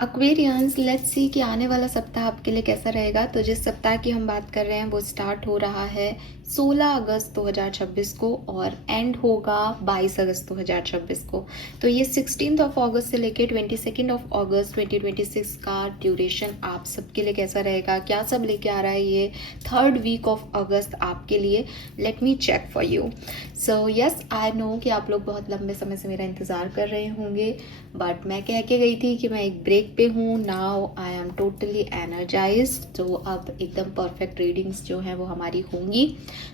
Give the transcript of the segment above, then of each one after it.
Aquarians, let's see कि आने वाला सप्ताह आपके लिए कैसा रहेगा। तो जिस सप्ताह की हम बात कर रहे हैं वो स्टार्ट हो रहा है 16 अगस्त 2026 को और एंड होगा 22 अगस्त 2026 को। तो ये 16 अगस्त से लेके 22 अगस्त 2026 का ड्यूरेशन आप सबके लिए कैसा रहेगा, क्या सब लेके आ रहा है ये थर्ड वीक ऑफ अगस्त आपके लिए। Let me check for you. So yes, I know कि आप लोग बहुत लंबे समय से मेरा इंतज़ार कर रहे होंगे, बट मैं कह के गई थी कि मैं एक ब्रेक पे हूँ। Now I am totally energised. तो अब एकदम परफेक्ट रीडिंग्स जो हैं वो हमारी होंगी।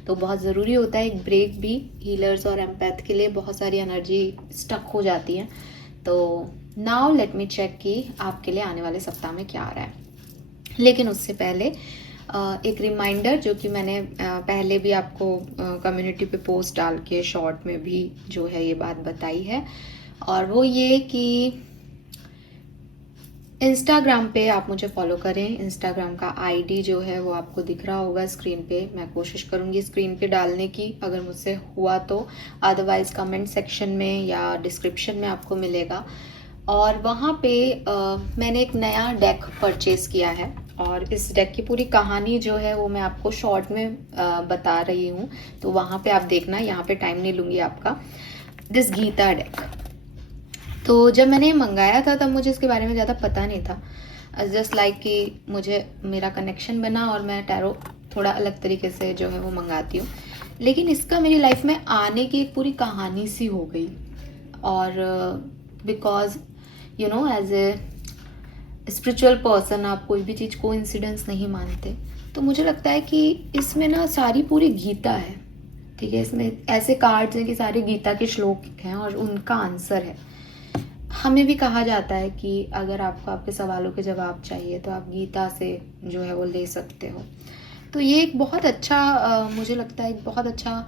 तो बहुत ज़रूरी होता है एक ब्रेक भी, हीलर्स और एम्पैथ के लिए बहुत सारी एनर्जी स्टक हो जाती है। तो नाउ लेट मी चेक कि आपके लिए आने वाले सप्ताह में क्या आ रहा है। लेकिन उससे पहले एक रिमाइंडर जो कि मैंने पहले भी आपको कम्युनिटी पे पोस्ट डाल के शॉर्ट में भी जो है ये बात बताई है, और वो ये कि इंस्टाग्राम पे आप मुझे फॉलो करें। इंस्टाग्राम का आईडी जो है वो आपको दिख रहा होगा स्क्रीन पे। मैं कोशिश करूँगी स्क्रीन पे डालने की, अगर मुझसे हुआ तो, अदरवाइज कमेंट सेक्शन में या डिस्क्रिप्शन में आपको मिलेगा। और वहाँ पे मैंने एक नया डेक परचेज़ किया है और इस डेक की पूरी कहानी जो है वो मैं आपको शॉर्ट में बता रही हूँ। तो वहाँ पे आप देखना, यहाँ पे टाइम नहीं लूँगी आपका। दिस गीता डेक, तो जब मैंने ये मंगाया था तब मुझे इसके बारे में ज़्यादा पता नहीं था। जस्ट लाइक कि मुझे मेरा कनेक्शन बना और मैं टैरो थोड़ा अलग तरीके से जो है वो मंगाती हूँ। लेकिन इसका मेरी लाइफ में आने की एक पूरी कहानी सी हो गई। और because you know as a spiritual person आप कोई भी चीज़ को इंसिडेंस नहीं मानते, तो मुझे लगता है कि इसमें ना सारी पूरी गीता है। ठीक है, इसमें ऐसे कार्ड्स हैं कि सारे गीता के श्लोक हैं और उनका आंसर है। हमें भी कहा जाता है कि अगर आपको आपके सवालों के जवाब चाहिए तो आप गीता से जो है वो ले सकते हो। तो ये एक बहुत अच्छा मुझे लगता है एक बहुत अच्छा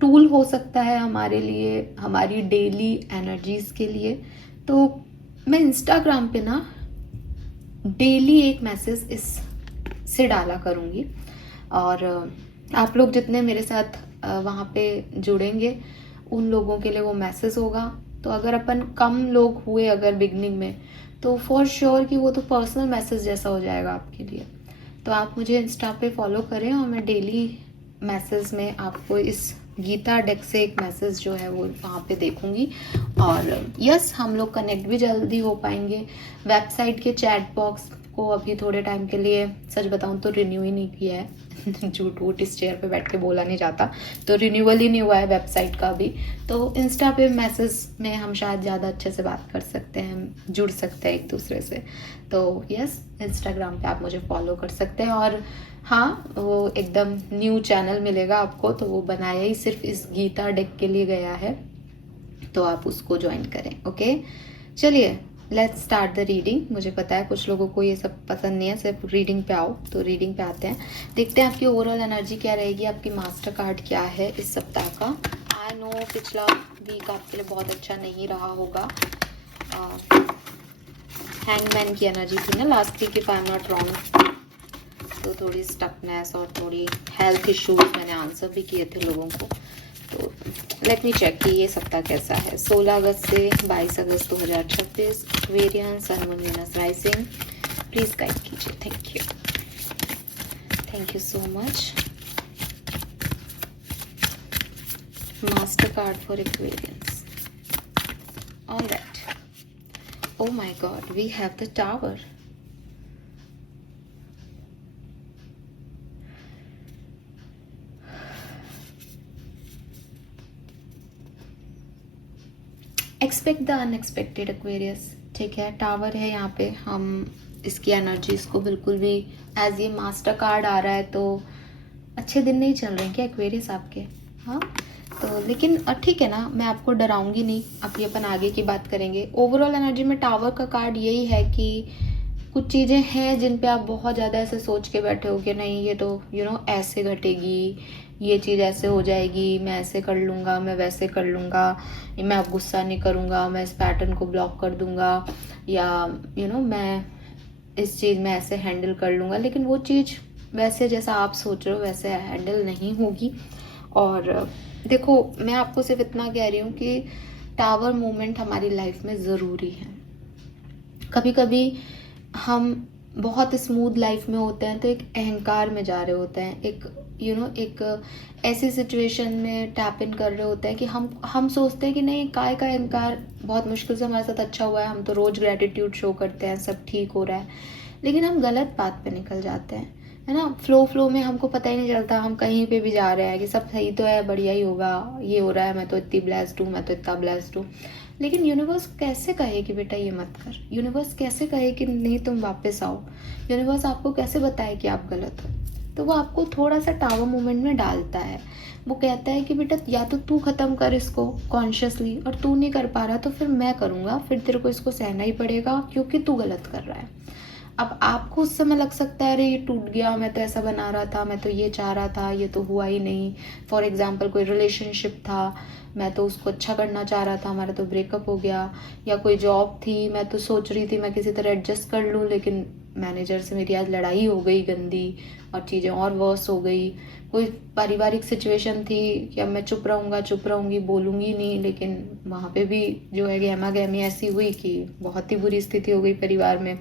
टूल हो सकता है हमारे लिए, हमारी डेली एनर्जीज के लिए। तो मैं इंस्टाग्राम पे ना डेली एक मैसेज इस से डाला करूँगी, और आप लोग जितने मेरे साथ वहाँ पे जुड़ेंगे उन लोगों के लिए वो मैसेज होगा। तो अगर अपन कम लोग हुए अगर बिगनिंग में, तो फॉर श्योर कि वो तो पर्सनल मैसेज जैसा हो जाएगा आपके लिए। तो आप मुझे इंस्टा पे फॉलो करें और मैं डेली मैसेज में आपको इस गीता डेक से एक मैसेज जो है वो वहाँ पे देखूंगी। और यस, हम लोग कनेक्ट भी जल्दी हो पाएंगे। वेबसाइट के चैट बॉक्स को अभी थोड़े टाइम के लिए, सच बताऊँ तो, रिन्यू ही नहीं किया है। झूठ वूठ इस चेयर पे बैठ के बोला नहीं जाता, तो रिन्यूअल ही नहीं हुआ है वेबसाइट का भी। तो इंस्टा पे मैसेज में हम शायद ज़्यादा अच्छे से बात कर सकते हैं, जुड़ सकते हैं एक दूसरे से। तो यस, इंस्टाग्राम पे आप मुझे फॉलो कर सकते हैं। और हाँ, वो एकदम न्यू चैनल मिलेगा आपको, तो वो बनाया ही सिर्फ इस गीता डेक के लिए गया है, तो आप उसको ज्वाइन करें। ओके, चलिए लेट्स स्टार्ट द रीडिंग। मुझे पता है कुछ लोगों को ये सब पसंद नहीं है, सिर्फ रीडिंग पे आओ, तो रीडिंग पे आते हैं। देखते हैं आपकी ओवरऑल एनर्जी क्या रहेगी, आपकी मास्टर कार्ड क्या है इस सप्ताह का। आई नो पिछला वीक आपके लिए बहुत अच्छा नहीं रहा होगा। हैंगमैन की एनर्जी थी ना last week, if I am not wrong. तो थोड़ी स्टकनेस और थोड़ी हेल्थ इश्यूज मैंने आंसर भी किए थे लोगों को। तो लेट मी चेक कि ये सप्ताह कैसा है। 16 अगस्त से 22 अगस्त 2026, Aquarian, sun, moon, Venus, rising. Please guide कीजिए। Thank you, thank you so much. Master card for Aquarians. Alright, oh my god, we have the tower. Expect the unexpected Aquarius. ठीक है, टावर है यहाँ पे। हम इसकी एनर्जीज को बिल्कुल भी, एज ये मास्टर कार्ड आ रहा है तो अच्छे दिन नहीं चल रहे हैं क्या एक्वेरियस आपके? हाँ, तो लेकिन ठीक है ना, मैं आपको डराऊंगी नहीं। अभी अपन आगे की बात करेंगे। ओवरऑल एनर्जी में टावर का कार्ड यही है कि कुछ चीज़ें हैं जिन पे आप बहुत ज़्यादा ऐसे सोच के बैठे हो कि नहीं ये तो ऐसे घटेगी, ये चीज़ ऐसे हो जाएगी, मैं ऐसे कर लूँगा, मैं वैसे कर लूँगा, मैं अब गुस्सा नहीं करूँगा, मैं इस पैटर्न को ब्लॉक कर दूँगा, या मैं इस चीज़ में ऐसे हैंडल कर लूँगा। लेकिन वो चीज़ वैसे जैसा आप सोच रहे हो वैसे हैंडल नहीं होगी। और देखो, मैं आपको सिर्फ इतना कह रही हूँ कि टावर मोमेंट हमारी लाइफ में ज़रूरी है। कभी कभी हम बहुत स्मूथ लाइफ में होते हैं तो एक अहंकार में जा रहे होते हैं, एक एक ऐसी सिचुएशन में टैप इन कर रहे होते हैं कि हम सोचते हैं कि नहीं, काय का अहंकार, बहुत मुश्किल से हमारे साथ अच्छा हुआ है, हम तो रोज़ ग्रेटिट्यूड शो करते हैं, सब ठीक हो रहा है, लेकिन हम गलत बात पे निकल जाते हैं, है ना। फ्लो में हमको पता ही नहीं चलता, हम कहीं पे भी जा रहे हैं कि सब सही तो है, बढ़िया ही होगा, ये हो रहा है, मैं तो इतनी ब्लेस्ड हूँ, मैं तो इतना ब्लेस्ड हूँ। लेकिन यूनिवर्स कैसे कहे कि बेटा ये मत कर, यूनिवर्स कैसे कहे कि नहीं तुम वापस आओ, यूनिवर्स आपको कैसे बताए कि आप गलत हो। तो वो आपको थोड़ा सा टावर मूवमेंट में डालता है। वो कहता है कि बेटा या तो तू ख़त्म कर इसको कॉन्शियसली, और तू नहीं कर पा रहा तो फिर मैं करूँगा, फिर तेरे को इसको सहना ही पड़ेगा क्योंकि तू गलत कर रहा है। अब आपको उस समय लग सकता है अरे ये टूट गया, मैं तो ऐसा बना रहा था, मैं तो ये चाह रहा था, ये तो हुआ ही नहीं। फॉर एग्जाम्पल कोई रिलेशनशिप था, मैं तो उसको अच्छा करना चाह रहा था, हमारा तो ब्रेकअप हो गया। या कोई जॉब थी, मैं तो सोच रही थी मैं किसी तरह एडजस्ट कर लूँ, लेकिन मैनेजर से मेरी आज लड़ाई हो गई गंदी और चीज़ें और वर्स हो गई। कोई पारिवारिक सिचुएशन थी कि अब मैं चुप रहूँगी, बोलूँगी नहीं, लेकिन वहाँ पे भी जो है गहमा गहमी ऐसी हुई कि बहुत ही बुरी स्थिति हो गई परिवार में।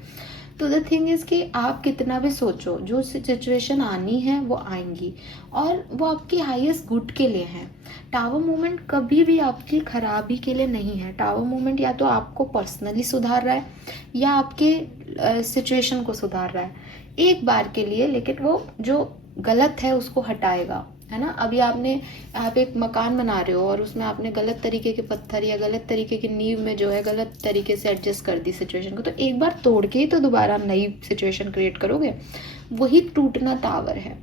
तो द थिंग इज़ कि आप कितना भी सोचो, जो सिचुएशन आनी है वो आएंगी, और वो आपकी हाईएस्ट गुड के लिए है। टावर मूवमेंट कभी भी आपकी खराबी के लिए नहीं है। टावर मूवमेंट या तो आपको पर्सनली सुधार रहा है या आपके सिचुएशन को सुधार रहा है एक बार के लिए, लेकिन वो जो गलत है उसको हटाएगा, है ना। अभी आप एक मकान बना रहे हो और उसमें आपने गलत तरीके के पत्थर या गलत तरीके की नींव में जो है गलत तरीके से एडजस्ट कर दी सिचुएशन को, तो एक बार तोड़ के ही तो दोबारा नई सिचुएशन क्रिएट करोगे। वही टूटना टावर है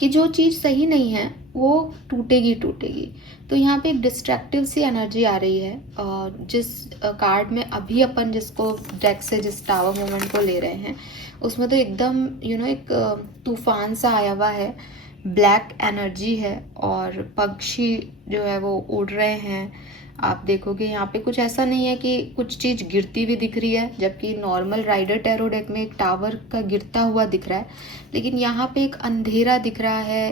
कि जो चीज़ सही नहीं है वो टूटेगी। तो यहाँ पे एक डिस्ट्रैक्टिव सी एनर्जी आ रही है। जिस कार्ड में अभी अपन जिसको डेक से जिस टावर मूवमेंट को ले रहे हैं उसमें तो एकदम एक तूफान सा आया हुआ है, ब्लैक एनर्जी है और पक्षी जो है वो उड़ रहे हैं। आप देखोगे यहाँ पे कुछ ऐसा नहीं है कि कुछ चीज़ गिरती हुई दिख रही है, जबकि नॉर्मल राइडर टैरो डेक में एक टावर का गिरता हुआ दिख रहा है, लेकिन यहाँ पे एक अंधेरा दिख रहा है,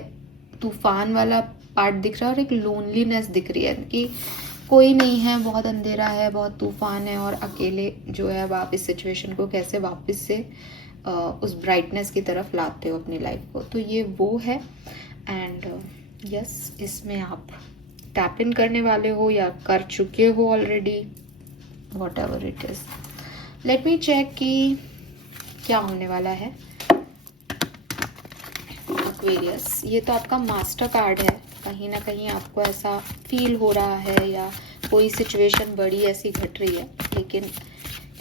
तूफान वाला पार्ट दिख रहा है और एक लोनलीनेस दिख रही है कि कोई नहीं है, बहुत अंधेरा है, बहुत तूफान है और अकेले जो है आप इस सिचुएशन को कैसे वापस से उस ब्राइटनेस की तरफ लाते हो अपनी लाइफ को। तो ये वो है। एंड यस, इसमें आप टैप इन करने वाले हो या कर चुके हो already, whatever it is. Let me check कि क्या होने वाला है। एक्वेरियस, ये तो आपका मास्टर कार्ड है। कहीं ना कहीं आपको ऐसा फील हो रहा है या कोई सिचुएशन बड़ी ऐसी घट रही है, लेकिन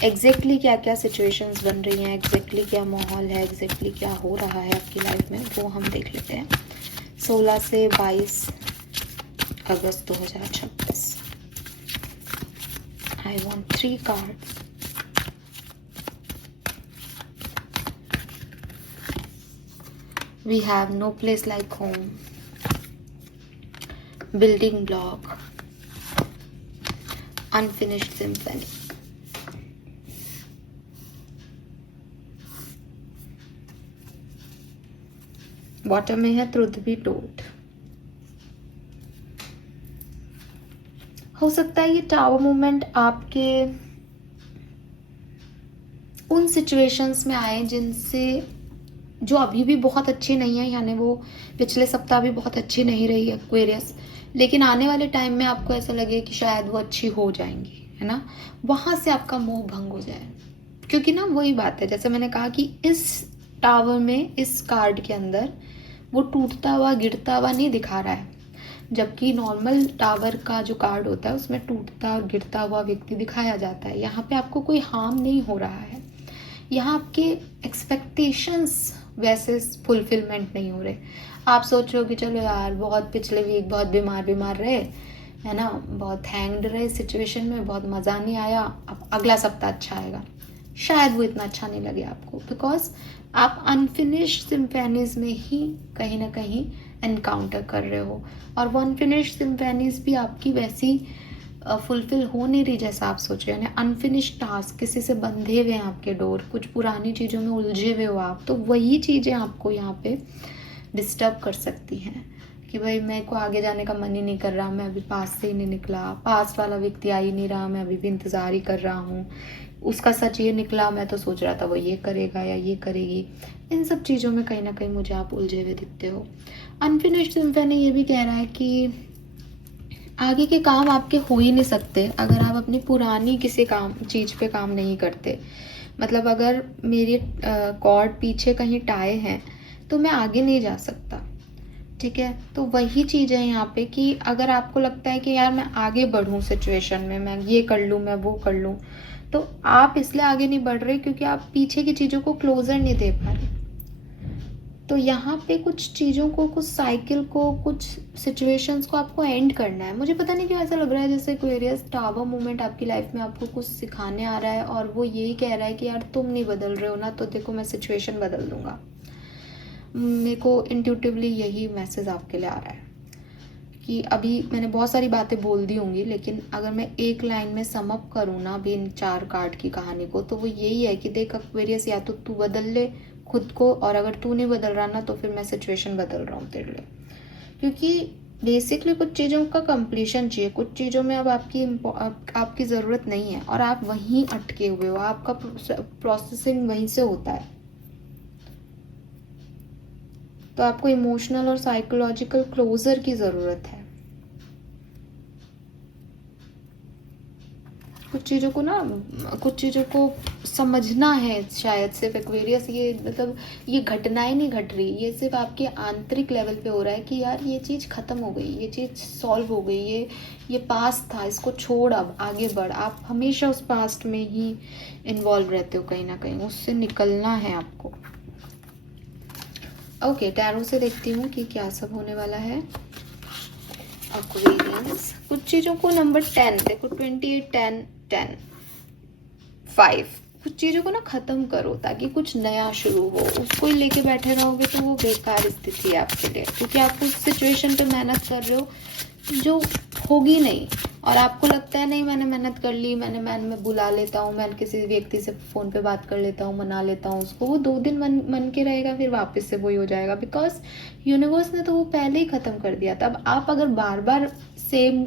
एग्जैक्टली क्या क्या सिचुएशंस बन रही हैं, एग्जैक्टली क्या माहौल है, एग्जैक्टली क्या हो रहा है आपकी लाइफ में, वो हम देख लेते हैं। 16 से 22 अगस्त 2026। I want 3 cards. We have no place like home, building block, unfinished symphony. Bottom में है ट्रुथ बी टोल्ड। हो सकता है ये टावर मूवमेंट आपके उन सिचुएशंस में आए जिनसे जो अभी भी बहुत अच्छी नहीं है, यानी वो पिछले सप्ताह भी बहुत अच्छी नहीं रही एक्वेरियस, लेकिन आने वाले टाइम में आपको ऐसा लगे कि शायद वो अच्छी हो जाएंगी, है ना। वहाँ से आपका मोह भंग हो जाए, क्योंकि ना वही बात है, जैसे मैंने कहा कि इस टावर में, इस कार्ड के अंदर वो टूटता हुआ गिरता हुआ नहीं दिखा रहा है, जबकि नॉर्मल टावर का जो कार्ड होता है उसमें टूटता और गिरता हुआ व्यक्ति दिखाया जाता है। यहाँ पे आपको कोई हार्म नहीं हो रहा है, यहाँ आपके एक्सपेक्टेशंस वैसे फुलफिलमेंट नहीं हो रहे। आप सोच रहे हो कि चलो यार बहुत पिछले वीक बहुत बीमार रहे, है ना, बहुत हैंग्ड रहे सिचुएशन में, बहुत मज़ा नहीं आया, अब अगला सप्ताह अच्छा आएगा। शायद वो इतना अच्छा नहीं लगे आपको, बिकॉज आप अनफिनिश्ड सिम्फेनीज में ही कहीं ना कहीं एनकाउंटर कर रहे हो, और वो अनफिनिश्ड सिम्फेनीज भी आपकी वैसी फुलफिल हो नहीं रही जैसा आप सोच रहे हो। अनफिनिश्ड टास्क, किसी से बंधे हुए हैं आपके डोर, कुछ पुरानी चीज़ों में उलझे हुए हो आप, तो वही चीज़ें आपको यहाँ पे डिस्टर्ब कर सकती हैं कि भाई मेरे को आगे जाने का मन ही नहीं कर रहा, मैं अभी पास से ही नहीं निकला, पास वाला व्यक्ति आ ही नहीं रहा, मैं अभी भी इंतज़ार ही कर रहा हूँ, उसका सच ये निकला, मैं तो सोच रहा था वो ये करेगा या ये करेगी। इन सब चीज़ों में कहीं ना कहीं मुझे आप उलझे हुए दिखते हो। अनफिनिश्ड सिम्फनी ये भी कह रहा है कि आगे के काम आपके हो ही नहीं सकते अगर आप अपनी पुरानी किसी चीज़ पे काम नहीं करते। मतलब अगर मेरे कॉर्ड पीछे कहीं टाए हैं तो मैं आगे नहीं जा सकता, ठीक है। तो वही चीज़ है यहाँ पे कि अगर आपको लगता है कि यार मैं आगे बढ़ूँ सिचुएशन में, मैं ये कर लूँ, मैं वो कर लूँ, तो आप इसलिए आगे नहीं बढ़ रहे क्योंकि आप पीछे की चीज़ों को क्लोजर नहीं दे पा रहे। तो यहाँ पे कुछ चीज़ों को, कुछ साइकिल को, कुछ सिचुएशंस को आपको एंड करना है। मुझे पता नहीं क्यों ऐसा लग रहा है जैसे एक्वेरियस टावर मूवमेंट आपकी लाइफ में आपको कुछ सिखाने आ रहा है और वो यही कह रहा है कि यार तुम नहीं बदल रहे हो ना, तो देखो मैं सिचुएशन बदल दूंगा। मेरे को इंट्यूटिवली यही मैसेज आपके लिए आ रहा है कि अभी मैंने बहुत सारी बातें बोल दी होंगी, लेकिन अगर मैं एक लाइन में सम अप करूँ ना अभी इन 4 कार्ड की कहानी को, तो वो यही है कि देख एक्वेरियस, या तो तू बदल ले खुद को, और अगर तू नहीं बदल रहा ना तो फिर मैं सिचुएशन बदल रहा हूँ तेरे लिए। क्योंकि बेसिकली कुछ चीज़ों का कंप्लीशन चाहिए, कुछ चीज़ों में अब आपकी ज़रूरत नहीं है और आप वहीं अटके हुए हो, आपका प्रोसेसिंग वहीं से होता है। तो आपको इमोशनल और साइकोलॉजिकल क्लोजर की ज़रूरत है। कुछ चीज़ों को ना, कुछ चीज़ों को समझना है शायद सिर्फ एक्वेरियस। ये मतलब ये घटनाएं नहीं घट रही, ये सिर्फ आपके आंतरिक लेवल पे हो रहा है कि यार ये चीज़ ख़त्म हो गई, ये चीज़ सॉल्व हो गई, ये पास्ट था, इसको छोड़, अब आगे बढ़। आप हमेशा उस पास्ट में ही इन्वॉल्व रहते हो, कहीं ना कहीं उससे निकलना है आपको। ओके, टैरो से देखती हूँ कि क्या सब होने वाला है। एक्वेरियस, कुछ चीज़ों को नंबर 10 देखो, 28 10 10 5, कुछ चीज़ों को ना ख़त्म करो ताकि कुछ नया शुरू हो। उसको ही लेके बैठे रहोगे तो वो बेकार स्थिति है आपके लिए, क्योंकि आप उस सिचुएशन पे मेहनत कर रहे हो जो होगी नहीं, और आपको लगता है नहीं मैंने मेहनत कर ली, मैं बुला लेता हूँ, मैं किसी व्यक्ति से फ़ोन पे बात कर लेता हूँ, मना लेता हूँ उसको, वो 2 दिन मन के रहेगा, फिर वापस से वही हो जाएगा, बिकॉज यूनिवर्स ने तो वो पहले ही ख़त्म कर दिया था। अब आप अगर बार बार सेम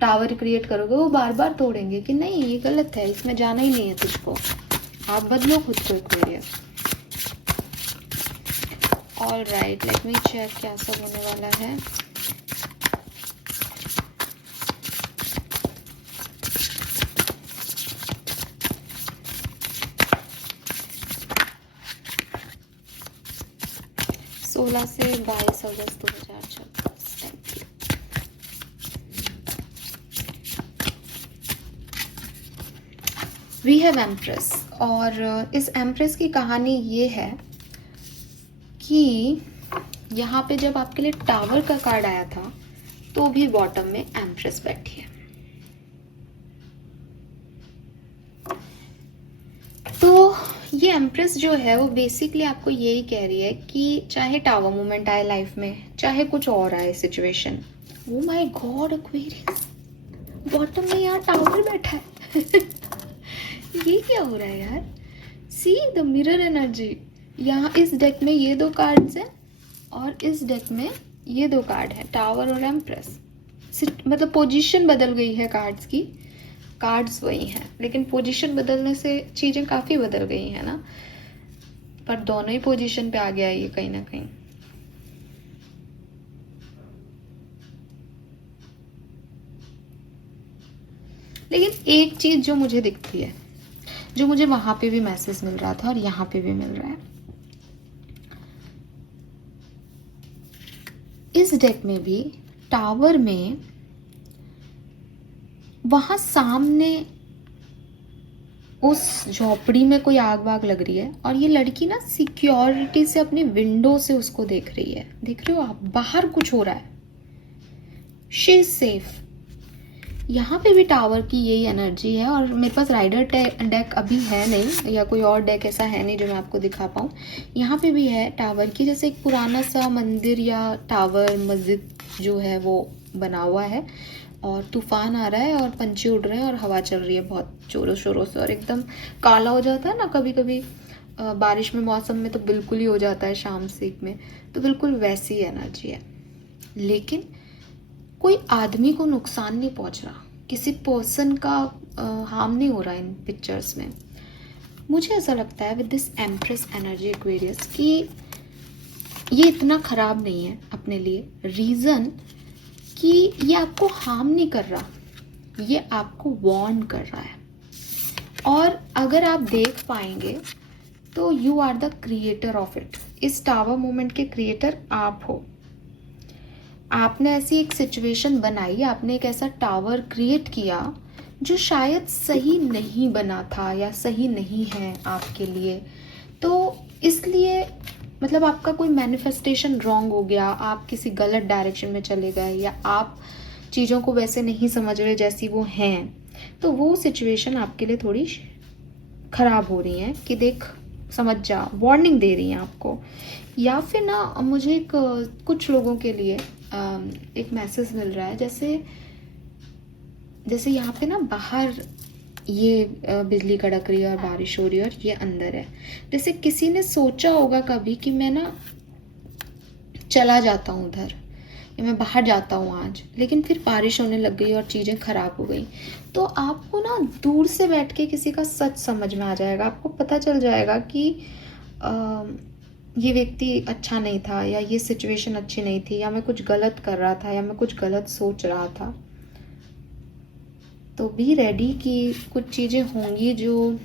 टावर क्रिएट करोगे, वो बार बार तोड़ेंगे कि नहीं ये गलत है, इसमें जाना ही नहीं है तुझको, आप बदलो खुद को Aquarius. All right, let me check क्या सब होने वाला है। सोलह से 22 अगस्त 2024। Thank you. We have empress, और इस एम्प्रेस की कहानी ये है कि यहाँ पे जब आपके लिए टावर का कार्ड आया था तो भी बॉटम में एम्प्रेस बैठी है। तो ये एम्प्रेस जो है वो बेसिकली आपको यही कह रही है कि चाहे टावर मूवमेंट आए लाइफ में, चाहे कुछ और आए situation, oh my God Aquarius, bottom में यहाँ टावर बैठा है ये क्या हो रहा है यार? See the mirror energy. यहाँ इस डेक में ये 2 कार्ड्स हैं और इस डेक में ये 2 कार्ड है, टावर और एम्प्रेस। मतलब पोजीशन बदल गई है कार्ड्स की, कार्ड्स वही हैं, लेकिन पोजीशन बदलने से चीज़ें काफ़ी बदल गई हैं ना, पर दोनों ही पोजीशन पे आ गया है ये कहीं ना कहीं। लेकिन एक चीज़ जो मुझे दिखती है, जो मुझे वहां पे भी मैसेज मिल रहा था और यहाँ पे भी मिल रहा है, इस डेक में भी टावर में वहां सामने उस झोपड़ी में कोई आग वाग लग रही है और ये लड़की ना सिक्योरिटी से अपनी विंडो से उसको देख रही है। देख रहे हो आप, बाहर कुछ हो रहा है, शी इज सेफ। यहाँ पे भी टावर की यही एनर्जी है, और मेरे पास राइडर डेक अभी है नहीं, या कोई और डेक ऐसा है नहीं जो मैं आपको दिखा पाऊँ। यहाँ पे भी है टावर की, जैसे एक पुराना सा मंदिर या टावर मस्जिद जो है वो बना हुआ है, और तूफान आ रहा है और पंछी उड़ रहे हैं और हवा चल रही है बहुत जोरों शोरों से, और एकदम काला हो जाता है ना कभी कभी बारिश में, मौसम में तो बिल्कुल ही हो जाता है शाम से में, तो बिल्कुल वैसी एनर्जी है। लेकिन कोई आदमी को नुकसान नहीं पहुंच रहा, किसी पर्सन का हार्म नहीं हो रहा इन पिक्चर्स में। मुझे ऐसा लगता है with this empress energy Aquarius कि ये इतना ख़राब नहीं है अपने लिए। रीज़न कि ये आपको हार्म नहीं कर रहा, ये आपको वार्न कर रहा है। और अगर आप देख पाएंगे तो you are the creator of it. इस टावर मोमेंट के क्रिएटर आप हो। आपने ऐसी एक सिचुएशन बनाई, आपने एक ऐसा टावर क्रिएट किया जो शायद सही नहीं बना था या सही नहीं है आपके लिए। तो इसलिए मतलब आपका कोई मैनिफेस्टेशन रॉन्ग हो गया, आप किसी गलत डायरेक्शन में चले गए, या आप चीज़ों को वैसे नहीं समझ रहे जैसी वो हैं, तो वो सिचुएशन आपके लिए थोड़ी ख़राब हो रही है कि देख समझ जा, वार्निंग दे रही हैं आपको। या फिर ना मुझे कुछ लोगों के लिए एक मैसेज मिल रहा है, जैसे यहाँ पे ना बाहर ये बिजली कड़क रही है और बारिश हो रही है और ये अंदर है। जैसे किसी ने सोचा होगा कभी कि मैं ना चला जाता हूँ उधर, या मैं बाहर जाता हूँ आज, लेकिन फिर बारिश होने लग गई और चीज़ें ख़राब हो गई। तो आपको ना दूर से बैठ के किसी का सच समझ में आ जाएगा, आपको पता चल जाएगा कि ये व्यक्ति अच्छा नहीं था, या ये सिचुएशन अच्छी नहीं थी, या मैं कुछ गलत कर रहा था, या मैं कुछ गलत सोच रहा था। तो बी रेडी कि कुछ चीज़ें होंगी जो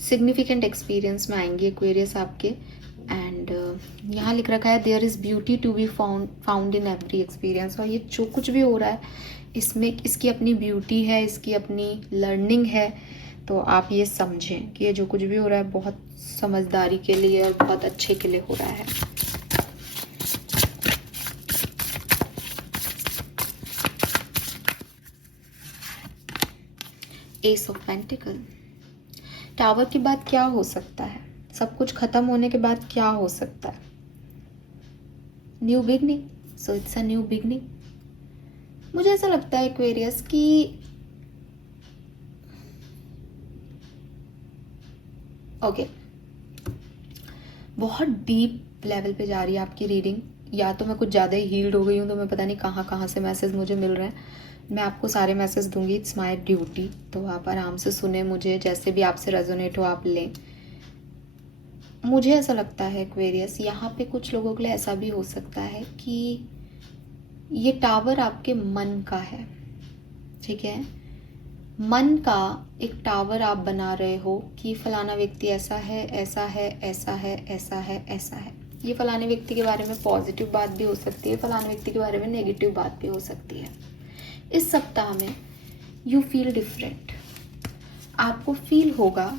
सिग्निफिकेंट एक्सपीरियंस में आएंगी एक्वेरियस आपके। एंड यहाँ लिख रखा है there is beauty to be found in every experience. और ये जो कुछ भी हो रहा है इसमें इसकी अपनी ब्यूटी है, इसकी अपनी लर्निंग है। तो आप ये समझें कि ये जो कुछ भी हो रहा है बहुत समझदारी के लिए और बहुत अच्छे के लिए हो रहा है। S of pentacle. टावर के बाद क्या हो सकता है? सब कुछ खत्म होने के बाद क्या हो सकता है? New beginning. So it's a new beginning. मुझे ऐसा लगता है एक्वेरियस कि ओके, बहुत डीप लेवल पे जा रही है आपकी रीडिंग, या तो मैं कुछ ज़्यादा ही हील्ड हो गई हूँ, तो मैं पता नहीं कहाँ कहाँ से मैसेज मुझे मिल रहे हैं। मैं आपको सारे मैसेज दूंगी, इट्स माय ड्यूटी। तो आप आराम से सुने, मुझे जैसे भी आपसे रेजोनेट हो आप लें। मुझे ऐसा लगता है एक्वेरियस यहाँ पे कुछ लोगों के लिए ऐसा भी हो सकता है कि ये टावर आपके मन का है, ठीक है। मन का एक टावर आप बना रहे हो कि फलाना व्यक्ति ऐसा है, ऐसा है, ऐसा है, ऐसा है, ऐसा है। ये फलाने व्यक्ति के बारे में पॉजिटिव बात भी हो सकती है, फलाने व्यक्ति के बारे में नेगेटिव बात भी हो सकती है। इस सप्ताह में यू फील डिफरेंट। आपको फील होगा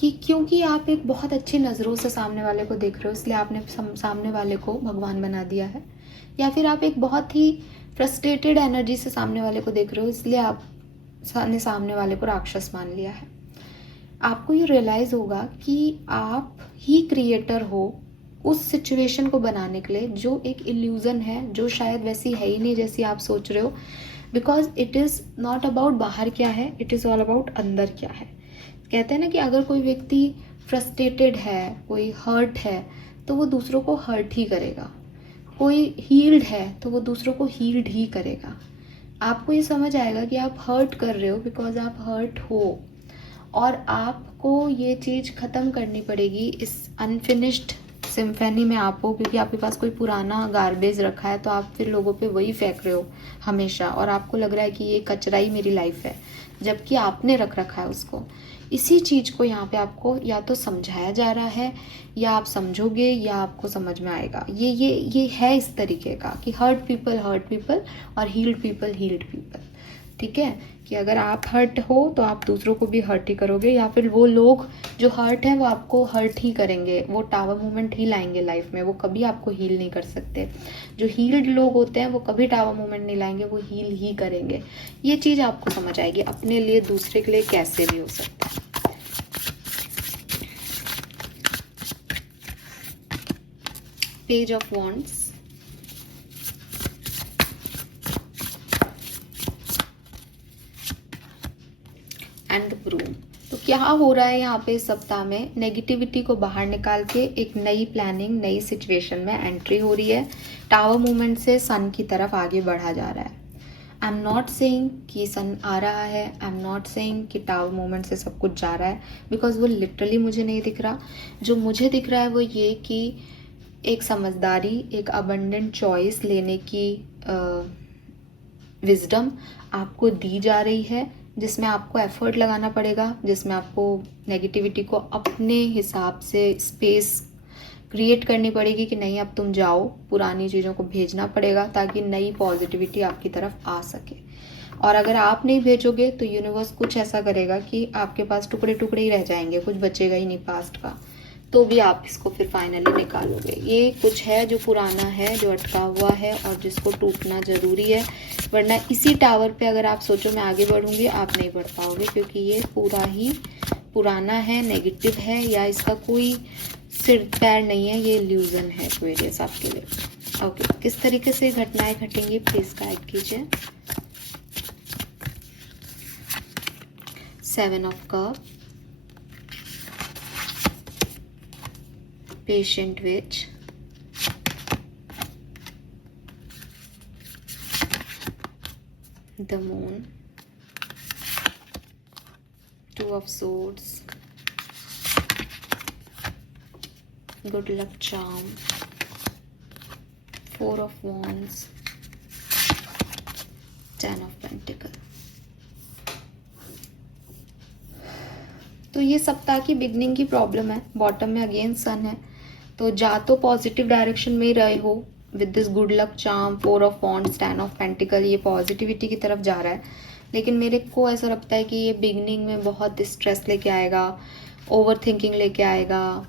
कि क्योंकि आप एक बहुत अच्छी नज़रों से सामने वाले को देख रहे हो, इसलिए आपने सामने वाले को भगवान बना दिया है। या फिर आप एक बहुत ही फ्रस्ट्रेटेड एनर्जी से सामने वाले को देख रहे हो, इसलिए आप ने सामने वाले को राक्षस मान लिया है। आपको ये रियलाइज़ होगा कि आप ही क्रिएटर हो उस सिचुएशन को बनाने के लिए जो एक इल्यूज़न है, जो शायद वैसी है ही नहीं जैसी आप सोच रहे हो। Because it is not about बाहर क्या है, इट इज़ ऑल अबाउट अंदर क्या है। कहते हैं ना कि अगर कोई व्यक्ति फ्रस्ट्रेटेड है, कोई हर्ट है, तो वो दूसरों को हर्ट ही करेगा। कोई हील्ड है तो वो दूसरों को हील्ड ही करेगा। आपको ये समझ आएगा कि आप हर्ट कर रहे हो बिकॉज आप हर्ट हो, और आपको ये चीज़ ख़त्म करनी पड़ेगी इस अनफिनिश्ड सिम्फनी में आप हो, क्योंकि आपके पास कोई पुराना गार्बेज रखा है तो आप फिर लोगों पे वही फेंक रहे हो हमेशा, और आपको लग रहा है कि ये कचरा ही मेरी लाइफ है, जबकि आपने रख रखा है उसको। इसी चीज़ को यहाँ पे आपको या तो समझाया जा रहा है, या आप समझोगे या आपको समझ में आएगा। ये है इस तरीके का कि हर्ट पीपल और हील्ड पीपल, ठीक है। कि अगर आप हर्ट हो तो आप दूसरों को भी हर्ट ही करोगे, या फिर वो लोग जो हर्ट हैं वो आपको हर्ट ही करेंगे, वो टावर मोमेंट ही लाएंगे लाइफ में, वो कभी आपको हील नहीं कर सकते। जो हील्ड लोग होते हैं वो कभी टावर मोमेंट नहीं लाएंगे, वो हील ही करेंगे। ये चीज़ आपको समझ आएगी अपने लिए, दूसरे के लिए कैसे भी हो सकता है। Page of wands, and the broom. तो क्या हो रहा है यहाँ पे इस सप्ताह में, नेगेटिविटी को बाहर निकाल के एक नई प्लानिंग, नई सिचुएशन में एंट्री हो रही है। टावर मूवमेंट से सन की तरफ आगे बढ़ा जा रहा है। आई एम नॉट सेइंग कि सन आ रहा है, आई एम नॉट सेइंग कि टावर मूवमेंट से सब कुछ जा रहा है, बिकॉज वो लिटरली मुझे नहीं दिख रहा। जो मुझे दिख रहा है वो ये कि एक समझदारी, एक अबंडेंट चॉइस लेने की विजडम आपको दी जा रही है, जिसमें आपको एफर्ट लगाना पड़ेगा, जिसमें आपको नेगेटिविटी को अपने हिसाब से स्पेस क्रिएट करनी पड़ेगी कि नहीं अब तुम जाओ, पुरानी चीज़ों को भेजना पड़ेगा ताकि नई पॉजिटिविटी आपकी तरफ आ सके। और अगर आप नहीं भेजोगे तो यूनिवर्स कुछ ऐसा करेगा कि आपके पास टुकड़े टुकड़े ही रह जाएंगे, कुछ बचेगा ही नहीं पास्ट का, तो भी आप इसको फिर फाइनली निकालोगे। ये कुछ है जो पुराना है, जो अटका हुआ है और जिसको टूटना ज़रूरी है, वरना इसी टावर पे अगर आप सोचो मैं आगे बढ़ूंगी, आप नहीं बढ़ पाओगे, क्योंकि ये पूरा ही पुराना है, नेगेटिव है, या इसका कोई सिर पैर नहीं है, ये इल्यूजन है एक्वेरियस आपके लिए। ओके, किस तरीके से घटनाएं घटेंगी प्लीज गाइड कीजिए। 7 of cup, patient witch, the moon, 2 of swords, good luck charm, 4 of wands, 10 of pentacle। तो ये सप्ताह की बिगनिंग की प्रॉब्लम है। बॉटम में अगेन सन है, तो जा तो पॉजिटिव डायरेक्शन में ही रहे हो with this good luck charm, 4 of wands, 10 of pentacle, ये पॉजिटिविटी की तरफ जा रहा है। लेकिन मेरे को ऐसा लगता है कि ये बिगनिंग में बहुत स्ट्रेस लेके आएगा, ओवर थिंकिंग लेके आएगा,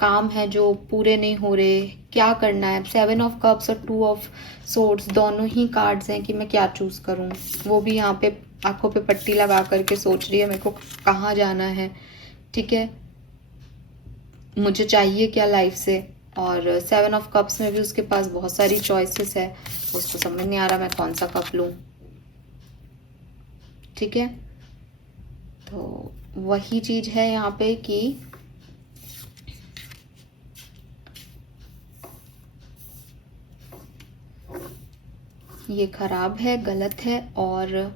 काम है जो पूरे नहीं हो रहे, क्या करना है। 7 ऑफ कप्स और 2 ऑफ सोर्ड्स दोनों ही कार्ड्स हैं कि मैं क्या चूज करूं। वो भी यहाँ पे आंखों पे पट्टी लगा करके सोच रही है मेरे को कहाँ जाना है, ठीक है, मुझे चाहिए क्या लाइफ से। और 7 ऑफ कप्स में भी उसके पास बहुत सारी चॉइसेस है, उसको समझ नहीं आ रहा मैं कौन सा कप लूं, ठीक है। तो वही चीज है यहाँ पे कि ये खराब है, गलत है, और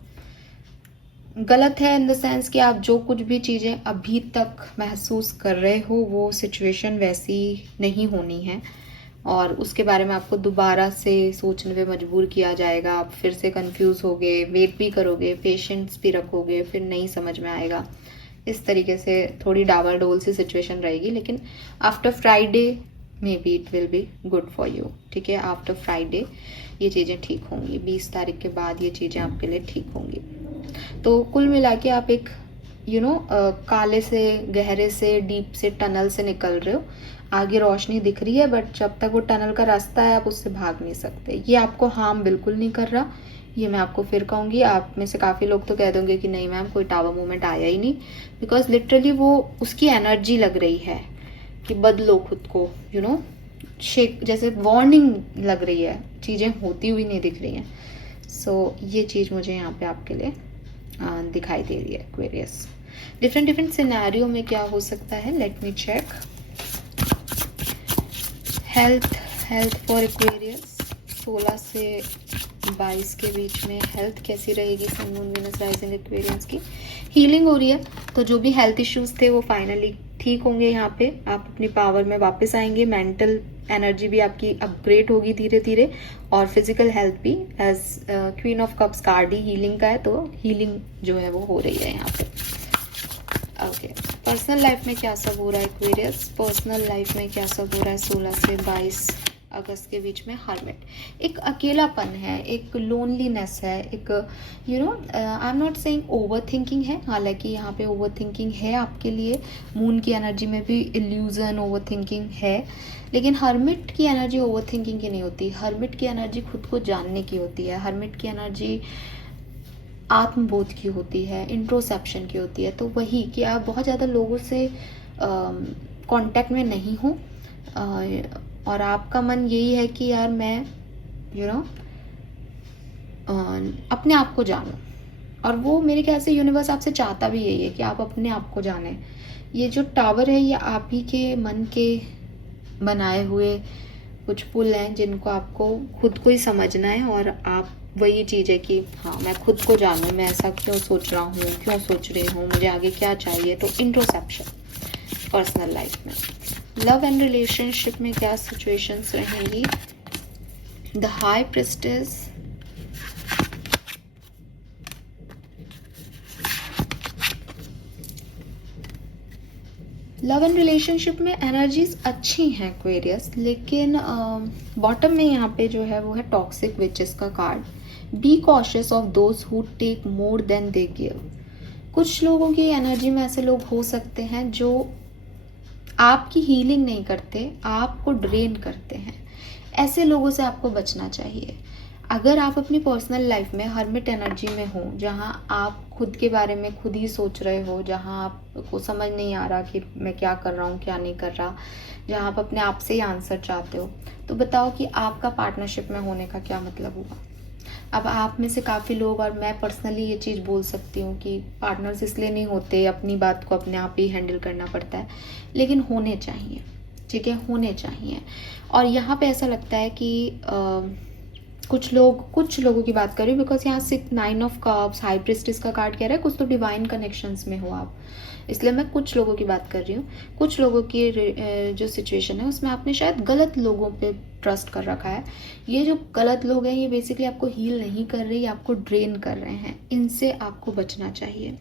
गलत है इन द सेंस कि आप जो कुछ भी चीज़ें अभी तक महसूस कर रहे हो वो सिचुएशन वैसी नहीं होनी है, और उसके बारे में आपको दोबारा से सोचने पे मजबूर किया जाएगा। आप फिर से कंफ्यूज होगे, वेट भी करोगे, पेशेंस भी रखोगे, फिर नहीं समझ में आएगा। इस तरीके से थोड़ी डावाडोल सी सिचुएशन रहेगी, लेकिन after Friday may be it will be good for you, ठीक है। आफ्टर फ्राइडे ये चीज़ें ठीक होंगी, 20 तारीख के बाद ये चीज़ें आपके लिए ठीक होंगी। तो कुल मिला के आप एक काले से, गहरे से, डीप से टनल से निकल रहे हो। आगे रोशनी दिख रही है, बट जब तक वो टनल का रास्ता है आप उससे भाग नहीं सकते। ये आपको हार्म बिल्कुल नहीं कर रहा, ये मैं आपको फिर कहूँगी। आप में से काफ़ी लोग तो कह दोगे कि नहीं मैम कोई टावर मूवमेंट आया ही नहीं, बिकॉज लिटरली वो उसकी एनर्जी लग रही है कि बदलो खुद को, शेक, जैसे वार्निंग लग रही है, चीज़ें होती हुई नहीं दिख रही हैं। सो ये चीज़ मुझे यहाँ पे आपके लिए दिखाई दे रही है एक्वेरियस। डिफरेंट सिनेरियो में क्या हो सकता है, let me check. Health for Aquarius 16 से 22 के बीच में हेल्थ कैसी रहेगी sun moon Venus rising Aquarians की। हीलिंग हो रही है, तो जो भी हेल्थ इश्यूज थे वो फाइनली ठीक होंगे। यहाँ पे आप अपनी पावर में वापस आएंगे, मेंटल एनर्जी भी आपकी अपग्रेड होगी धीरे धीरे, और फिजिकल हेल्थ भी। As queen of cups card ही हीलिंग का है, तो हीलिंग जो है वो हो रही है यहाँ पे। ओके, पर्सनल लाइफ में क्या सब हो रहा है एक्वेरियस, पर्सनल लाइफ में क्या सब हो रहा है 16 से 22 अगस्त के बीच में। हर्मिट, एक अकेलापन है, एक लोनलीनेस है, एक आई am not saying over thinking है, हालांकि यहाँ पे ओवर थिंकिंग है आपके लिए। मून की एनर्जी में भी इल्यूजन ओवर थिंकिंग है, लेकिन हर्मिट की एनर्जी ओवर थिंकिंग की नहीं होती। हर्मिट की एनर्जी खुद को जानने की होती है, हर्मिट की एनर्जी आत्मबोध की होती है, इंट्रोसेप्शन की होती है। तो वही कि आप बहुत ज़्यादा लोगों से कांटेक्ट में नहीं हो, और आपका मन यही है कि यार मैं अपने आप को जानूं, और वो मेरे ख्याल से यूनिवर्स आपसे चाहता भी यही है कि आप अपने आप को जानें। ये जो टावर है ये आप ही के मन के बनाए हुए कुछ पुल हैं जिनको आपको खुद को ही समझना है, और आप वही चीज़ है कि हाँ मैं खुद को जानूँ, मैं ऐसा क्यों सोच रहा हूँ, क्यों सोच रही हूँ, मुझे आगे क्या चाहिए। तो इंट्रोस्पेक्शन पर्सनल लाइफ में। लव एंड रिलेशनशिप में क्या सिचुएशंस रहेंगी? The high priestess, love and relationship में एनर्जीज अच्छी हैं एक्वेरियस, लेकिन बॉटम में यहाँ पे जो है वो है टॉक्सिक विचेस का card. Be cautious of those who take more than they give. कुछ लोगों की एनर्जी में ऐसे लोग हो सकते हैं जो आपकी हीलिंग नहीं करते, आपको ड्रेन करते हैं। ऐसे लोगों से आपको बचना चाहिए। अगर आप अपनी पर्सनल लाइफ में हर्मिट एनर्जी में हो, जहाँ आप खुद के बारे में खुद ही सोच रहे हो, जहाँ आपको समझ नहीं आ रहा कि मैं क्या कर रहा हूँ क्या नहीं कर रहा, जहाँ आप अपने आप से ही आंसर चाहते हो, तो बताओ कि आपका पार्टनरशिप में होने का क्या मतलब हुआ। अब आप में से काफ़ी लोग, और मैं पर्सनली ये चीज़ बोल सकती हूँ कि पार्टनर्स इसलिए नहीं होते, अपनी बात को अपने आप ही हैंडल करना पड़ता है, लेकिन होने चाहिए, ठीक है, होने चाहिए। और यहाँ पे ऐसा लगता है कि कुछ लोगों की बात कर रही हूँ, बिकॉज यहाँ 9 ऑफ कप्स, हाई प्रिस्टेस का कार्ड कह रहा है कुछ तो डिवाइन कनेक्शंस में हो आप, इसलिए मैं कुछ लोगों की बात कर रही हूँ। कुछ लोगों की जो सिचुएशन है उसमें आपने शायद गलत लोगों पे ट्रस्ट कर रखा है। ये जो गलत लोग हैं ये बेसिकली आपको हील नहीं कर रहे, आपको ड्रेन कर रहे हैं, इनसे आपको बचना चाहिए।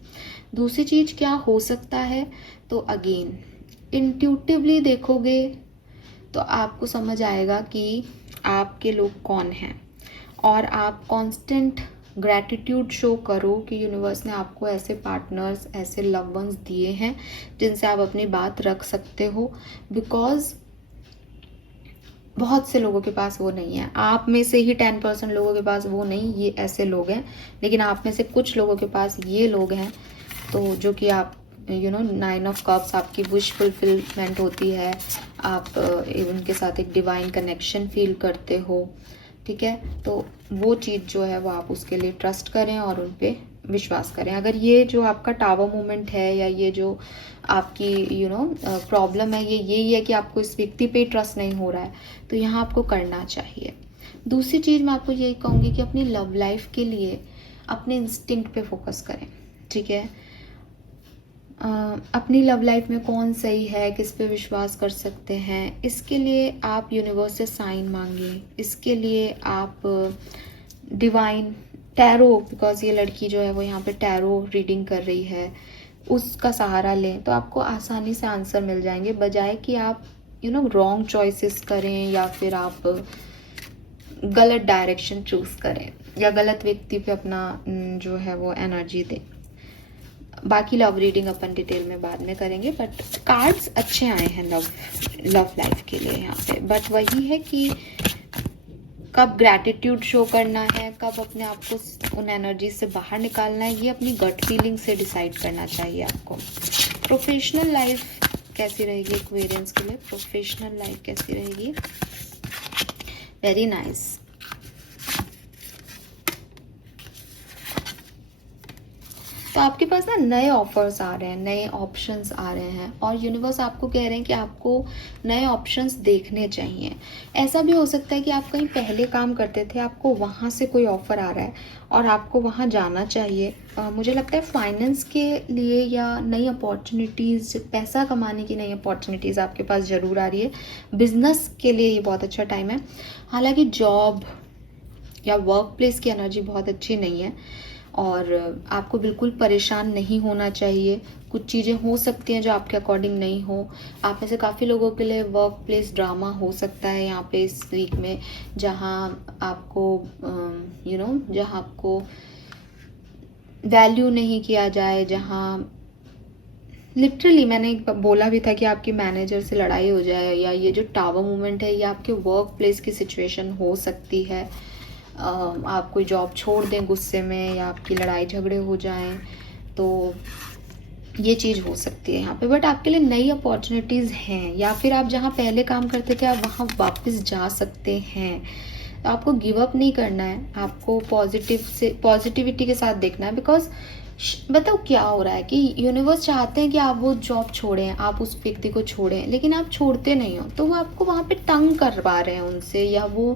दूसरी चीज़ क्या हो सकता है, तो अगेन इंट्यूटिवली देखोगे तो आपको समझ आएगा कि आपके लोग कौन हैं, और आप कांस्टेंट ग्रैटिट्यूड शो करो कि यूनिवर्स ने आपको ऐसे पार्टनर्स, ऐसे लव वंस दिए हैं जिनसे आप अपनी बात रख सकते हो। बिकॉज बहुत से लोगों के पास वो नहीं है। आप में से ही 10% लोगों के पास वो नहीं, ये ऐसे लोग हैं, लेकिन आप में से कुछ लोगों के पास ये लोग हैं, तो जो कि आप 9 ऑफ कप्स आपकी विश फुलफिलमेंट होती है, आप उनके साथ एक डिवाइन कनेक्शन फील करते हो, ठीक है। तो वो चीज़ जो है वो आप उसके लिए ट्रस्ट करें और उन पे विश्वास करें। अगर ये जो आपका टावर मूवमेंट है, या ये जो आपकी प्रॉब्लम है, ये यही है कि आपको इस व्यक्ति पे ट्रस्ट नहीं हो रहा है, तो यहाँ आपको करना चाहिए। दूसरी चीज़ मैं आपको यही कहूँगी कि अपनी लव लाइफ के लिए अपने इंस्टिंक्ट पे फोकस करें, ठीक है। अपनी लव लाइफ में कौन सही है, किस पे विश्वास कर सकते हैं, इसके लिए आप यूनिवर्स से साइन मांगिए। इसके लिए आप डिवाइन टैरो, बिकॉज ये लड़की जो है वो यहाँ पे टैरो रीडिंग कर रही है, उसका सहारा लें, तो आपको आसानी से आंसर मिल जाएंगे, बजाय कि आप रॉन्ग चॉइसेस करें, या फिर आप गलत डायरेक्शन चूज करें, या गलत व्यक्ति पे अपना जो है वो एनर्जी दें। बाकी लव रीडिंग अपन डिटेल में बाद में करेंगे, बट कार्ड्स अच्छे आए हैं लव लाइफ के लिए यहाँ पे। बट वही है कि कब ग्रैटिट्यूड शो करना है, कब अपने आप को उन एनर्जी से बाहर निकालना है, ये अपनी गट फीलिंग से डिसाइड करना चाहिए आपको। प्रोफेशनल लाइफ कैसी रहेगी एक्वेरियंस के लिए? प्रोफेशनल लाइफ कैसी रहेगी? Very nice. तो आपके पास ना नए ऑफर्स आ रहे हैं, नए ऑप्शंस आ रहे हैं, और यूनिवर्स आपको कह रहे हैं कि आपको नए ऑप्शंस देखने चाहिए। ऐसा भी हो सकता है कि आप कहीं पहले काम करते थे, आपको वहाँ से कोई ऑफर आ रहा है और आपको वहाँ जाना चाहिए। मुझे लगता है फाइनेंस के लिए या नई अपॉर्चुनिटीज़, पैसा कमाने की नई अपॉर्चुनिटीज़ आपके पास ज़रूर आ रही है। बिजनेस के लिए ये बहुत अच्छा टाइम है। हालांकि जॉब या वर्क प्लेस की एनर्जी बहुत अच्छी नहीं है, और आपको बिल्कुल परेशान नहीं होना चाहिए। कुछ चीज़ें हो सकती हैं जो आपके अकॉर्डिंग नहीं हो। आप में से काफ़ी लोगों के लिए वर्क प्लेस ड्रामा हो सकता है यहाँ पे इस वीक में, जहाँ आपको जहाँ आपको वैल्यू नहीं किया जाए, जहाँ लिटरली मैंने बोला भी था कि आपकी मैनेजर से लड़ाई हो जाए, या ये जो टावर मूवमेंट है ये आपके वर्क प्लेस की सिचुएशन हो सकती है। आप कोई जॉब छोड़ दें गुस्से में, या आपकी लड़ाई झगड़े हो जाएं, तो ये चीज़ हो सकती है यहाँ पे। बट आपके लिए नई अपॉर्चुनिटीज़ हैं, या फिर आप जहाँ पहले काम करते थे आप वहाँ वापस जा सकते हैं। तो आपको गिव अप नहीं करना है, आपको पॉजिटिविटी के साथ देखना है। बिकॉज बताओ क्या हो रहा है कि यूनिवर्स चाहते हैं कि आप वो जॉब छोड़ें, आप उस व्यक्ति को छोड़ें, लेकिन आप छोड़ते नहीं हो, तो वो आपको वहाँ पे तंग करवा रहे हैं उनसे, या वो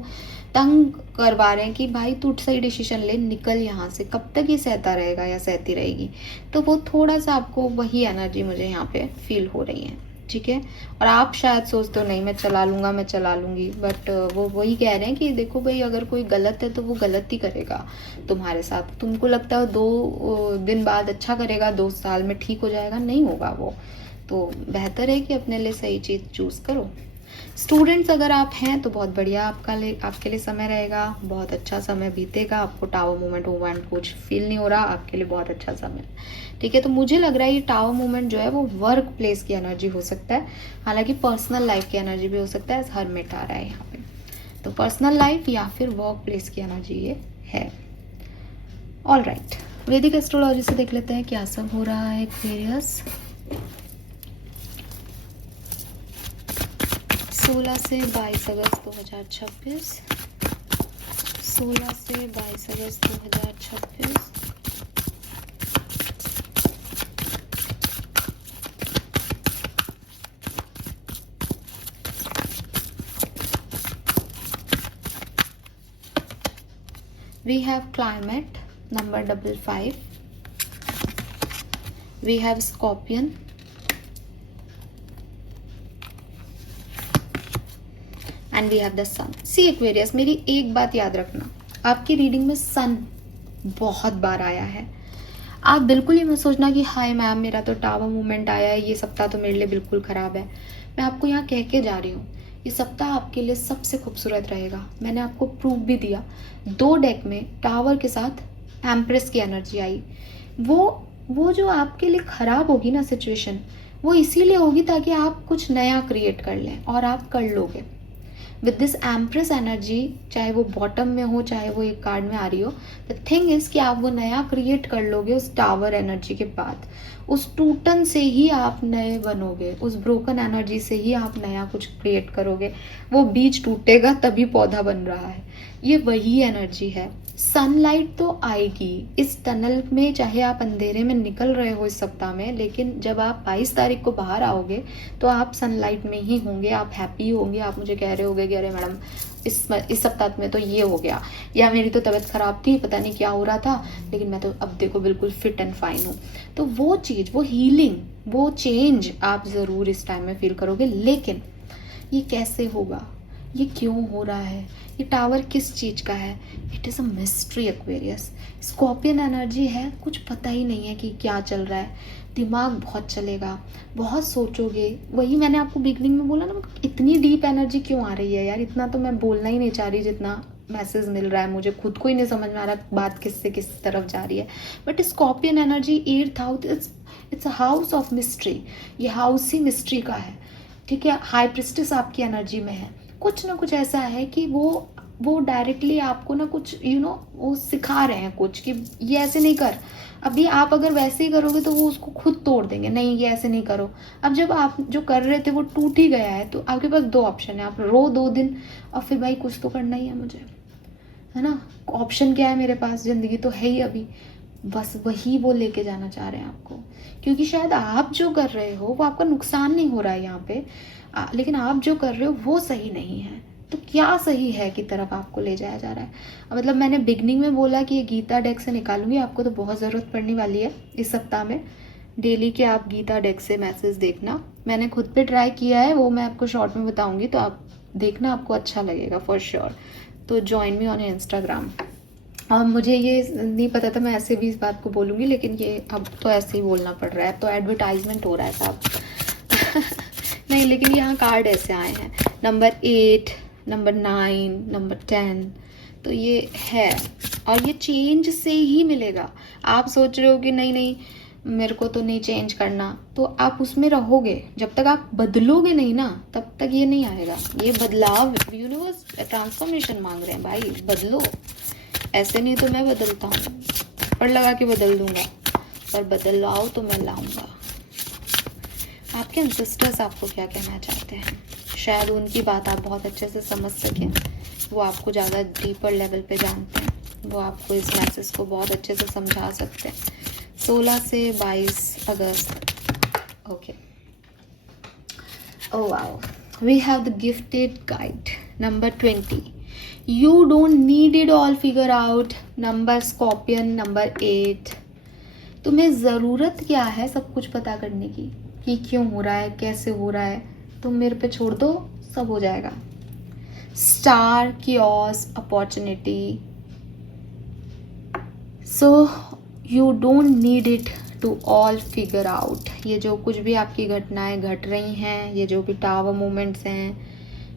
तंग करवा रहे हैं कि भाई तू सही डिसीजन ले, निकल यहाँ से, कब तक ये सहता रहेगा या सहती रहेगी। तो वो थोड़ा सा आपको वही एनर्जी मुझे यहाँ पे फील हो रही है, ठीक है। और आप शायद सोचते हो नहीं मैं चला लूँगा, मैं चला लूँगी, बट वो वही कह रहे हैं कि देखो भाई अगर कोई गलत है तो वो गलत ही करेगा तुम्हारे साथ। तुमको लगता है 2 दिन बाद अच्छा करेगा, 2 साल में ठीक हो जाएगा, नहीं होगा वो। तो बेहतर है कि अपने लिए सही चीज़ चूज़ करो। स्टूडेंट्स अगर आप हैं तो बहुत बढ़िया आपके लिए समय रहेगा, बहुत अच्छा समय बीतेगा, आपको टावर मूवमेंट कुछ फील नहीं हो रहा, आपके लिए बहुत अच्छा समय, ठीक है। तो मुझे लग रहा है ये टावर मूवमेंट जो है वो वर्क प्लेस की एनर्जी हो सकता है, हालांकि पर्सनल लाइफ की एनर्जी भी हो सकता है, हरमिट आ रहा है यहाँ पे। तो पर्सनल लाइफ या फिर वर्क प्लेस की एनर्जी ये है। ऑल राइट, वैदिक एस्ट्रोलॉजी से देख लेते हैं क्या सब हो रहा है एक्वेरियस 16 से 22 अगस्त 2026। 16 से 22 अगस्त 2026। We have climate number 55. We have Scorpion. And we have the sun. See Aquarius, मेरी एक बात याद रखना, आपकी रीडिंग में सन बहुत बार आया है। आप बिल्कुल ही मत सोचना कि हाय मैम मेरा तो टावर मूवमेंट आया है, ये सप्ताह तो मेरे लिए बिल्कुल ख़राब है। मैं आपको यहाँ कह के जा रही हूँ ये सप्ताह आपके लिए सबसे खूबसूरत रहेगा। मैंने आपको प्रूफ भी दिया, 2 डेक में टावर के साथ एम्प्रेस की एनर्जी आई। वो जो आपके लिए ख़राब होगी ना सिचुएशन, वो इसीलिए होगी ताकि आप कुछ नया क्रिएट कर लें, और आप कर लोगे विद दिस एम्प्रेस एनर्जी। चाहे वो बॉटम में हो, चाहे वो एक कार्ड में आ रही हो, द थिंग इज कि आप वो नया क्रिएट कर लोगे उस टावर एनर्जी के बाद। उस टूटन से ही आप नए बनोगे, उस ब्रोकन एनर्जी से ही आप नया कुछ क्रिएट करोगे। वो बीज टूटेगा तभी पौधा बन रहा है, ये वही एनर्जी है। सनलाइट तो आएगी इस टनल में, चाहे आप अंधेरे में निकल रहे हो इस सप्ताह में, लेकिन जब आप 22 तारीख को बाहर आओगे तो आप सनलाइट में ही होंगे, आप हैप्पी होंगे। आप मुझे कह रहे होगे कि अरे मैडम इस सप्ताह में तो ये हो गया, या मेरी तो तबीयत खराब थी, पता नहीं क्या हो रहा था, लेकिन मैं तो अब देखो बिल्कुल फिट एंड फाइन हूँ। तो वो चीज़, वो हीलिंग, वो चेंज आप ज़रूर इस टाइम में फील करोगे। लेकिन ये कैसे होगा, ये क्यों हो रहा है, ये टावर किस चीज़ का है, it is a mystery Aquarius. Scorpion energy है, कुछ पता ही नहीं है कि क्या चल रहा है, दिमाग बहुत चलेगा, बहुत सोचोगे। वही मैंने आपको बिगनिंग में बोला ना, इतनी डीप एनर्जी क्यों आ रही है यार, इतना तो मैं बोलना ही नहीं चाह रही जितना मैसेज मिल रहा है, मुझे खुद को ही नहीं समझ में आ रहा बात किस से किस तरफ जा रही है। But scorpion energy 8th house, it's a house of mystery, ये हाउस ही मिस्ट्री का है, ठीक है। हाई प्रिस्टेस आपकी एनर्जी में है, कुछ ना कुछ ऐसा है कि वो डायरेक्टली आपको ना कुछ वो सिखा रहे हैं कुछ, कि ये ऐसे नहीं कर। अभी आप अगर वैसे ही करोगे तो वो उसको खुद तोड़ देंगे, नहीं ये ऐसे नहीं करो। अब जब आप जो कर रहे थे वो टूट ही गया है, तो आपके पास 2 ऑप्शन है, आप रो 2 दिन और फिर भाई कुछ तो करना ही है मुझे, है ना। ऑप्शन क्या है मेरे पास, ज़िंदगी तो है ही अभी, बस वही वो लेके जाना चाह रहे हैं आपको। क्योंकि शायद आप जो कर रहे हो वो आपका नुकसान नहीं हो रहा है यहाँ पे, लेकिन आप जो कर रहे हो वो सही नहीं है। तो क्या सही है की तरफ आपको ले जाया जा रहा है। मतलब मैंने बिगनिंग में बोला कि ये गीता डेक से निकालूंगी, आपको तो बहुत ज़रूरत पड़ने वाली है इस सप्ताह में। डेली के आप गीता डेक से मैसेज देखना, मैंने खुद पे ट्राई किया है, वो मैं आपको शॉर्ट में बताऊंगी, तो आप देखना, आपको अच्छा लगेगा फॉर श्योर। तो ज्वाइन मी ऑन इंस्टाग्राम। और मुझे ये नहीं पता था मैं ऐसे भी इस बात को बोलूँगी, लेकिन ये अब तो ऐसे ही बोलना पड़ रहा है, तो एडवर्टाइजमेंट हो रहा है साहब। नहीं, लेकिन यहाँ कार्ड ऐसे आए हैं, नंबर 8, नंबर 9, नंबर 10, तो ये है, और ये चेंज से ही मिलेगा। आप सोच रहे हो कि नहीं नहीं मेरे को तो नहीं चेंज करना, तो आप उसमें रहोगे, जब तक आप बदलोगे नहीं ना तब तक ये नहीं आएगा। ये बदलाव, यूनिवर्स ट्रांसफॉर्मेशन मांग रहे हैं भाई, बदलो। ऐसे नहीं तो मैं बदलता हूँ, पर लगा के बदल दूंगा, पर बदलाव तो मैं लाऊंगा। आपके एंसेस्टर्स आपको क्या कहना चाहते हैं, शायद उनकी बात आप बहुत अच्छे से समझ सकें। वो आपको ज़्यादा डीपर लेवल पे जानते हैं, वो आपको इस मैसेज को बहुत अच्छे से समझा सकते हैं। 16 से 22 अगस्त। Okay, oh wow, we have the gifted guide number 20. You don't need it all figure out. Number Scorpion, number 8. तुम्हें ज़रूरत क्या है सब कुछ पता करने की, कि क्यों हो रहा है, कैसे हो रहा है, तुम मेरे पे छोड़ दो, सब हो जाएगा। Star, chaos, opportunity. So you don't need it to all figure out. ये जो कुछ भी आपकी घटनाएं घट रही हैं, ये जो भी टावर मोमेंट्स हैं,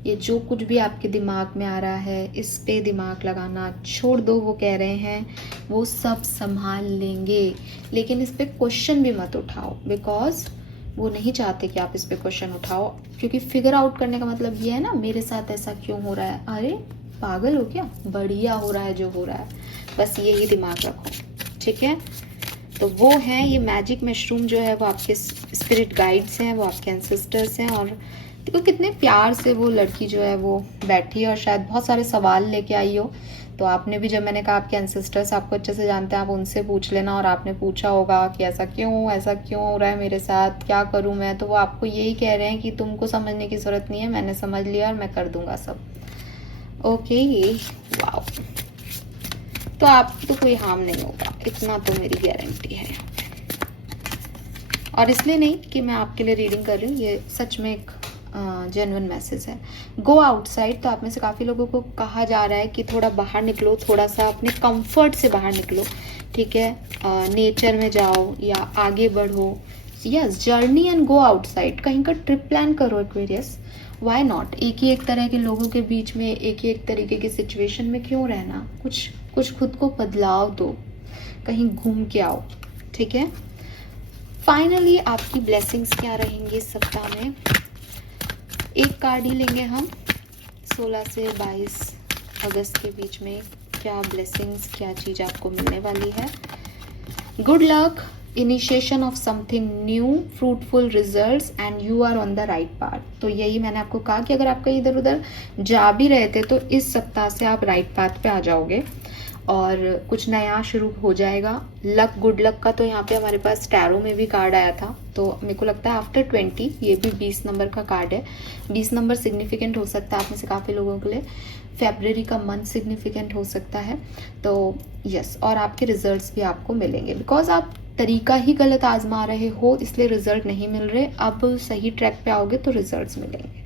ये जो कुछ भी आपके दिमाग में आ रहा है, इस पे दिमाग लगाना छोड़ दो। वो कह रहे हैं वो सब संभाल लेंगे, लेकिन इस पे क्वेश्चन भी मत उठाओ, बिकॉज वो नहीं चाहते कि आप इस पे क्वेश्चन उठाओ, क्योंकि फिगर आउट करने का मतलब ये है ना, मेरे साथ ऐसा क्यों हो रहा है, अरे पागल हो क्या, बढ़िया हो रहा है जो हो रहा है, बस यही दिमाग रखो, ठीक है। तो वो है ये मैजिक मशरूम जो है, वो आपके स्पिरिट गाइड्स हैं, वो आपके एंसेस्टर्स हैं। और देखो कितने प्यार से वो लड़की जो है वो बैठी है, और शायद बहुत सारे सवाल लेके आई हो। तो आपने भी, जब मैंने कहा आपके एंसेस्टर्स आपको अच्छे से जानते हैं, आप उनसे पूछ लेना, और आपने पूछा होगा कि ऐसा क्यों हो रहा है मेरे साथ, क्या करूं मैं, तो वो आपको यही कह रहे हैं कि तुमको समझने की ज़रूरत नहीं है, मैंने समझ लिया और मैं कर दूंगा सब। Okay, wow. तो आपको तो कोई हार्म नहीं होगा, इतना तो मेरी गारंटी है। और इसलिए नहीं कि मैं आपके लिए रीडिंग कर रही हूँ, ये सच में एक जेन्युइन मैसेज है। गो आउटसाइड, तो आप में से काफ़ी लोगों को कहा जा रहा है कि थोड़ा बाहर निकलो, थोड़ा सा अपने कंफर्ट से बाहर निकलो, ठीक है। नेचर में जाओ या आगे बढ़ो। Yes, journey and go outside, कहीं का ट्रिप प्लान करो एक्वेरियस, वाई नॉट। एक ही एक तरह के लोगों के बीच में, एक ही एक तरीके की सिचुएशन में क्यों रहना, कुछ खुद को बदलाव दो, कहीं घूम के आओ, ठीक है। फाइनली आपकी ब्लेसिंग्स क्या रहेंगी इस सप्ताह में, एक कार्ड ही लेंगे हम। 16 से 22 अगस्त के बीच में क्या ब्लेसिंग्स, क्या चीज़ आपको मिलने वाली है। Good luck, initiation of something new, fruitful results and you are on the right path. तो यही मैंने आपको कहा कि अगर आप कहीं इधर उधर जा भी रहे थे तो इस सप्ताह से आप राइट पाथ पे आ जाओगे और कुछ नया शुरू हो जाएगा। लक, गुड लक का तो यहाँ पे हमारे पास टैरो में भी कार्ड आया था, तो मेरे को लगता है आफ्टर 20, ये भी 20 नंबर का कार्ड है। 20 नंबर सिग्निफिकेंट हो सकता है आप में से काफ़ी लोगों के लिए, फेब्रवरी का मंथ सिग्निफिकेंट हो सकता है। तो यस, और आपके रिजल्ट्स भी आपको मिलेंगे, बिकॉज आप तरीका ही गलत आजमा रहे हो, इसलिए रिजल्ट नहीं मिल रहे। अब सही ट्रैक पे आओगे तो रिजल्ट्स मिलेंगे।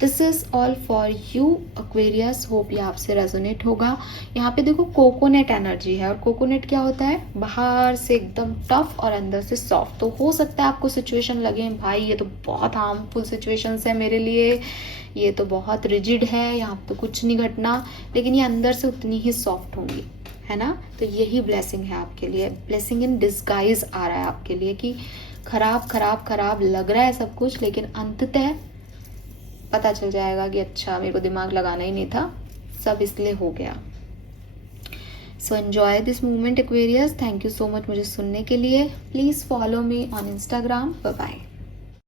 This is all for you Aquarius, hope ये आपसे रेजोनेट होगा। यहाँ पे देखो कोकोनट एनर्जी है, और कोकोनट क्या होता है, बाहर से एकदम टफ और अंदर से सॉफ्ट। तो हो सकता है आपको सिचुएशन लगे भाई ये तो बहुत हार्मफुल सिचुएशंस है मेरे लिए, ये तो बहुत रिजिड है, यहाँ तो कुछ नहीं घटना, लेकिन ये अंदर से उतनी ही सॉफ्ट होंगी, है ना। तो यही ब्लेसिंग है आपके लिए, ब्लेसिंग इन डिस्गाइज आ रहा है आपके लिए, कि खराब खराब खराब लग रहा है सब कुछ, लेकिन अंततः पता चल जाएगा कि अच्छा मेरे को दिमाग लगाना ही नहीं था, सब इसलिए हो गया। So enjoy this movement Aquarius. Thank you so much मुझे सुनने के लिए। Please follow me on Instagram. Bye bye.